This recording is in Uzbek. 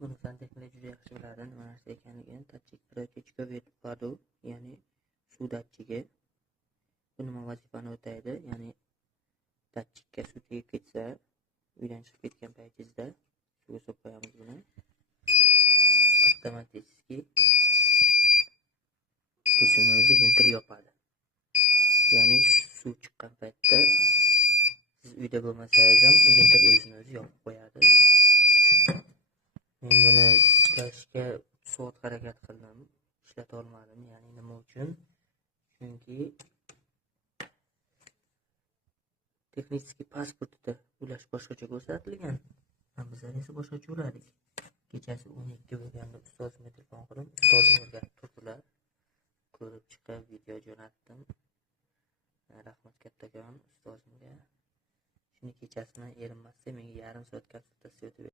Buni santexniklar juda yaxshi biladi nima narsa ekanligini. Datchik prochechka vadu, ya'ni suv datchigi. Bu nima vazifani o'taydi? Ya'ni datchikka suv tegib ketsa, uydan chiqib ketgan paytingizda suvga solib qo'yamiz buni. Avtomatik o'zini o'zi ventil yopadi. Ya'ni suv chiqqan paytda siz uyda bo'lmasangiz ham ventil o'zini o'zi yopib qo'yadi. Men buni ishlashga soat harakat qildim, ishlata olmadim. Ya'ni nima uchun? Chunki texnik pasportida ulash boshqacha ko'rsatilgan. Bizlar esa boshqacha uladik. Kechasi 12 bo'lganda ustozimga telefon qilib, ustozim o'rgatib turdilar. Ko'rib chiqib video jo'natdim. Rahmat kattakon ustozimga. Shuni kechasini erinmasdan menga yarim soat konsultatsiya o'tib